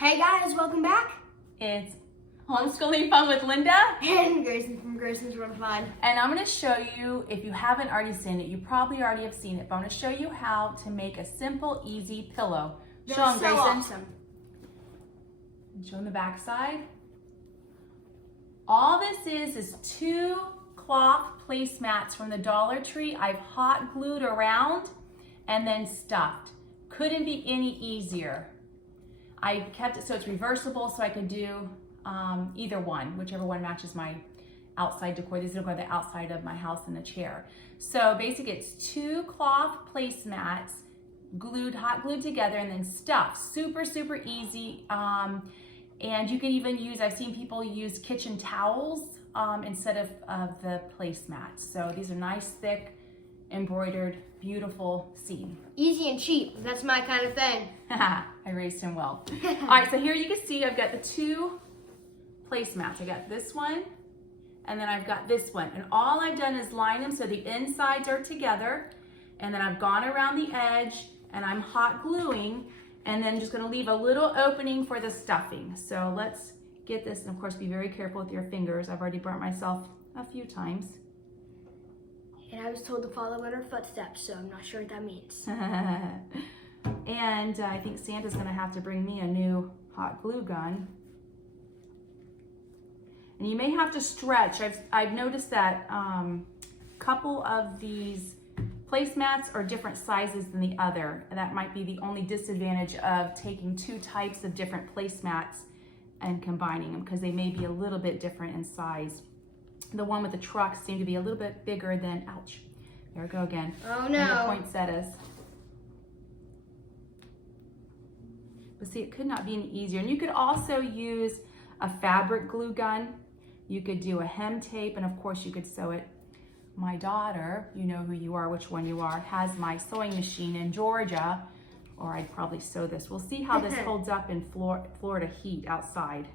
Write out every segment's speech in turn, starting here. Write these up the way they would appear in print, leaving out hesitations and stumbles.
Hey guys, welcome back. It's Homeschooling Fun with Linda And Grayson from Grayson's World of Fun. And I'm going to show you, if you haven't already seen it, you probably already have seen it, but I'm going to show you how to make a simple, easy pillow. Show them, So Grayson. awesome. And show them the back side. All this is 2 cloth placemats from the Dollar Tree. I've hot glued around and then stuffed. Couldn't be any easier. I kept it so it's reversible, so I could do either one, whichever one matches my outside decor. These will go to the outside of my house in the chair. So basically it's 2 cloth placemats hot glued together and then stuffed. Super, super easy. And you can even use, I've seen people use kitchen towels instead of the placemats. So these are nice, thick, embroidered, beautiful seam. Easy and cheap. That's my kind of thing. I raised him well. All right, so here you can see I've got the 2 placemats. I got this one, and then I've got this one. And all I've done is line them so the insides are together, and then I've gone around the edge, and I'm hot gluing, and then just gonna leave a little opening for the stuffing. So let's get this, and of course be very careful with your fingers. I've already burnt myself a few times. And I was told to follow in her footsteps, so I'm not sure what that means. And I think Santa's gonna have to bring me a new hot glue gun. And you may have to stretch. I've noticed that a couple of these placemats are different sizes than the other. And that might be the only disadvantage of taking 2 types of different placemats and combining them, because they may be a little bit different in size. The one with the truck seemed to be a little bit bigger than, ouch, there we go again. Oh and the no. poinsettias. But see, it could not be any easier. And you could also use a fabric glue gun. You could do a hem tape, and of course you could sew it. My daughter, you know who you are, which one you are, has my sewing machine in Georgia, or I'd probably sew this. We'll see how this holds up in Florida heat outside.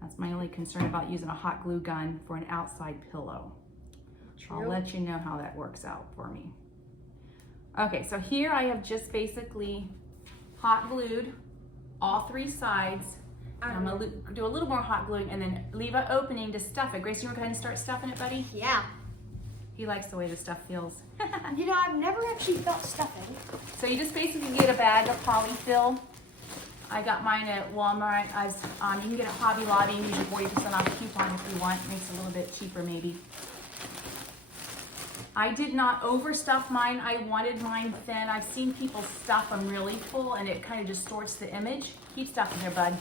That's my only concern about using a hot glue gun for an outside pillow. True. I'll let you know how that works out for me. Okay, so here I have just basically hot glued all 3 sides. I'm gonna do a little more hot gluing and then leave an opening to stuff it. Grayson, you wanna go ahead and start stuffing it, buddy? Yeah. He likes the way the stuff feels. You know, I've never actually felt stuffing. So you just basically get a bag of polyfill. I got mine at Walmart. You can get it at Hobby Lobby and use your 40% off coupon if you want. It makes it a little bit cheaper maybe. I did not overstuff mine. I wanted mine thin. I've seen people stuff them really full and it kind of distorts the image. Keep stuffing there, bud.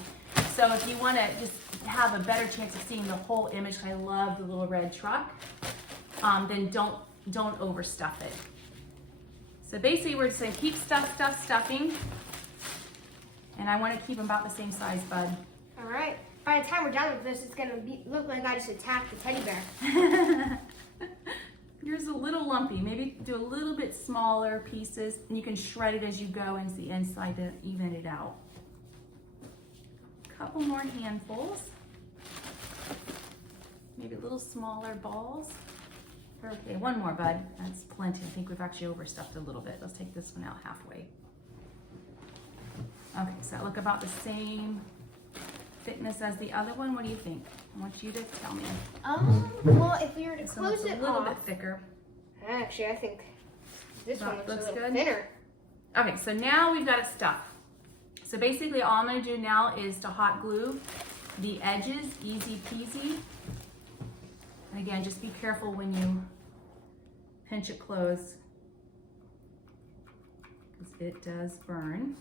So if you want to just have a better chance of seeing the whole image, I love the little red truck, then don't overstuff it. So basically we're just saying keep stuffing. And I want to keep them about the same size, bud. All right. By the time we're done with this, it's going to look like I just attacked the teddy bear. Yours is a little lumpy. Maybe do a little bit smaller pieces, and you can shred it as you go into the inside to even it out. A couple more handfuls. Maybe a little smaller balls. Okay, one more, bud. That's plenty. I think we've actually overstuffed a little bit. Let's take this one out halfway. Okay, so that look about the same thickness as the other one. What do you think? I want you to tell me. Well, if we were to This close one's it a little off, bit thicker. actually, I think this one looks a little good. thinner. Okay, so now we've got it stuffed. So basically all I'm gonna do now is to hot glue the edges, easy peasy. And again, just be careful when you pinch it closed, because it does burn.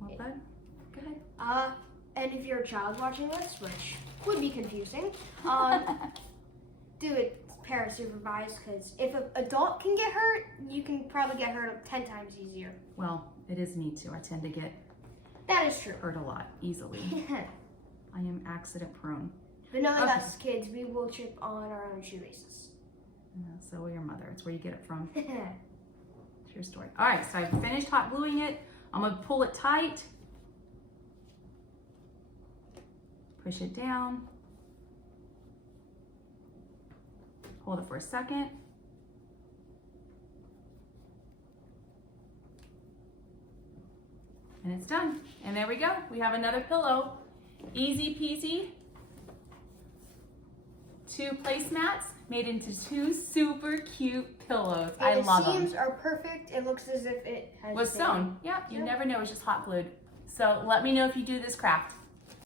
What, bud? Go ahead. And if you're a child watching this, which would be confusing, do it para-supervised, because if an adult can get hurt, you can probably get hurt 10 times easier. Well, it is me too. I tend to get That is true. hurt a lot easily. I am accident prone. But knowing Okay. us kids, we will chip on our own shoelaces. Yeah, so will your mother. It's where you get it from. True story. All right, so I've finished hot gluing it. I'm gonna pull it tight. Push it down. Hold it for a second. And it's done. And there we go. We have another pillow. Easy peasy. 2 placemats made into 2 super cute pillows. I love them. The seams are perfect. It looks as if it has Was been sewn. Yeah, you never know. It's just hot glued. So let me know if you do this craft.